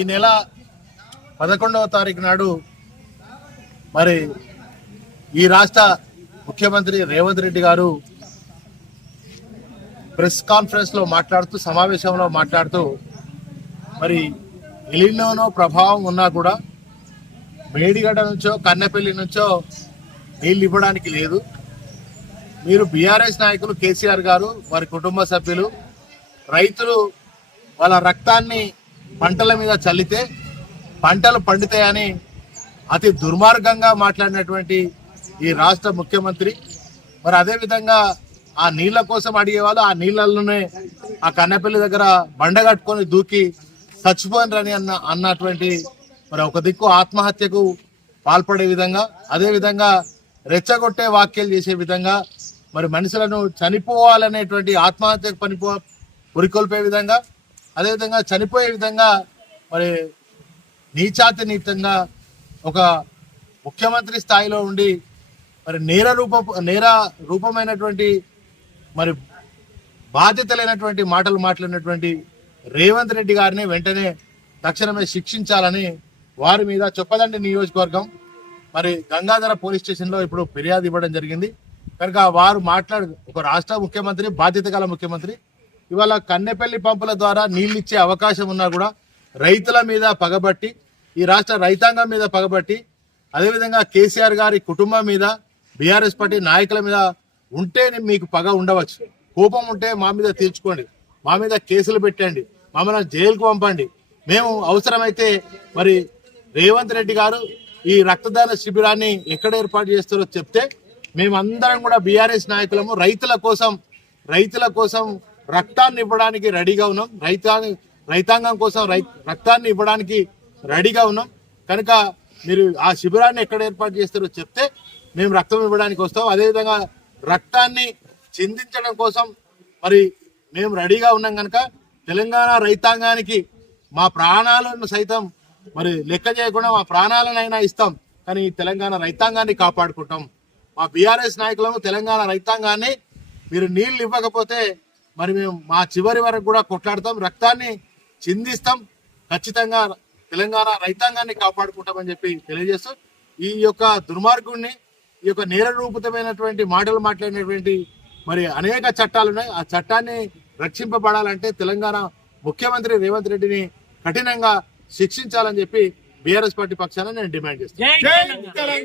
ఈ నెల 11వ తారీఖు నాడు మరి ఈ రాష్ట్ర ముఖ్యమంత్రి రేవంత్ రెడ్డి గారు ప్రెస్ కాన్ఫరెన్స్ లో మాట్లాడుతూ సమావేశంలో మాట్లాడుతూ మరి ఎలినోనో ప్రభావం ఉన్నా కూడా మేడిగడ్డ నుంచో కన్నెపల్లి నుంచో నీళ్ళు ఇవ్వడానికి లేదు. మీరు బీఆర్ఎస్ నాయకులు కేసీఆర్ గారు వారి కుటుంబ సభ్యులు రైతులు వాళ్ళ రక్తాన్ని పంటల మీద చల్లితే పంటలు పండుతాయని అతి దుర్మార్గంగా మాట్లాడినటువంటి ఈ రాష్ట్ర ముఖ్యమంత్రి మరి అదేవిధంగా ఆ నీళ్ల కోసం అడిగేవాళ్ళు ఆ నీళ్లలోనే ఆ కన్నెపల్లి దగ్గర బండగట్టుకొని దూకి చచ్చిపోయినరని అన్నటువంటి మరి ఒక దిక్కు ఆత్మహత్యకు పాల్పడే విధంగా అదేవిధంగా రెచ్చగొట్టే వ్యాఖ్యలు చేసే విధంగా మరి మనుషులను చనిపోవాలనేటువంటి ఆత్మహత్యకు పురికొల్పే విధంగా అదేవిధంగా చనిపోయే విధంగా మరి నీచాతినీతంగా ఒక ముఖ్యమంత్రి స్థాయిలో ఉండి మరి నేర రూపమైనటువంటి మరి బాధ్యత లేనటువంటి మాటలు మాట్లాడినటువంటి రేవంత్ రెడ్డి గారిని వెంటనే తక్షణమే శిక్షించాలని వారి మీద చొప్పదండి నియోజకవర్గం మరి గంగాధర పోలీస్ స్టేషన్లో ఇప్పుడు ఫిర్యాదు ఇవ్వడం జరిగింది. కనుక వారు ఒక రాష్ట్ర ముఖ్యమంత్రి బాధ్యత గల ముఖ్యమంత్రి ఇవాళ కన్నెపల్లి పంపుల ద్వారా నీళ్ళు ఇచ్చే అవకాశం ఉన్నా కూడా రైతుల మీద పగబట్టి ఈ రాష్ట్ర రైతాంగం మీద పగబట్టి అదేవిధంగా కేసీఆర్ గారి కుటుంబం మీద బీఆర్ఎస్ పార్టీ నాయకుల మీద ఉంటే మీకు పగ ఉండవచ్చు. కోపం ఉంటే మా మీద తీర్చుకోండి, మా మీద కేసులు పెట్టండి, మమ్మల్ని జైలుకు పంపండి. మేము అవసరమైతే మరి రేవంత్ రెడ్డి గారు ఈ రక్తదాన శిబిరాన్ని ఎక్కడ ఏర్పాటు చేస్తారో చెప్తే మేమందరం కూడా బీఆర్ఎస్ నాయకులము రైతుల కోసం రక్తాన్ని ఇవ్వడానికి రెడీగా ఉన్నాం. రైతాంగం కోసం రక్తాన్ని ఇవ్వడానికి రెడీగా ఉన్నాం. కనుక మీరు ఆ శిబిరాన్ని ఎక్కడ ఏర్పాటు చేస్తారో చెప్తే మేము రక్తం ఇవ్వడానికి వస్తాం. అదేవిధంగా రక్తాన్ని చిందించడం కోసం మరి మేము రెడీగా ఉన్నాం. కనుక తెలంగాణ రైతాంగానికి మా ప్రాణాలను సైతం మరి లెక్క చేయకుండా మా ప్రాణాలనైనా ఇస్తాం, కానీ తెలంగాణ రైతాంగాన్ని కాపాడుకుంటాం. మా బీఆర్ఎస్ నాయకులను తెలంగాణ రైతాంగాన్ని మీరు నీళ్లు ఇవ్వకపోతే మరి మేము మా చివరి వరకు కూడా కొట్లాడతాం, రక్తాన్ని చిందిస్తాం, ఖచ్చితంగా తెలంగాణ రైతాంగాన్ని కాపాడుకుంటామని చెప్పి తెలియజేస్తూ ఈ యొక్క దుర్మార్గుడిని ఈ యొక్క నేరరూపితమైనటువంటి మాటలు మాట్లాడినటువంటి మరి అనేక చట్టాలు ఉన్నాయి. ఆ చట్టాన్ని రక్షింపబడాలంటే తెలంగాణ ముఖ్యమంత్రి రేవంత్ రెడ్డిని కఠినంగా శిక్షించాలని చెప్పి బీఆర్ఎస్ పార్టీ పక్షాన నేను డిమాండ్ చేస్తాను.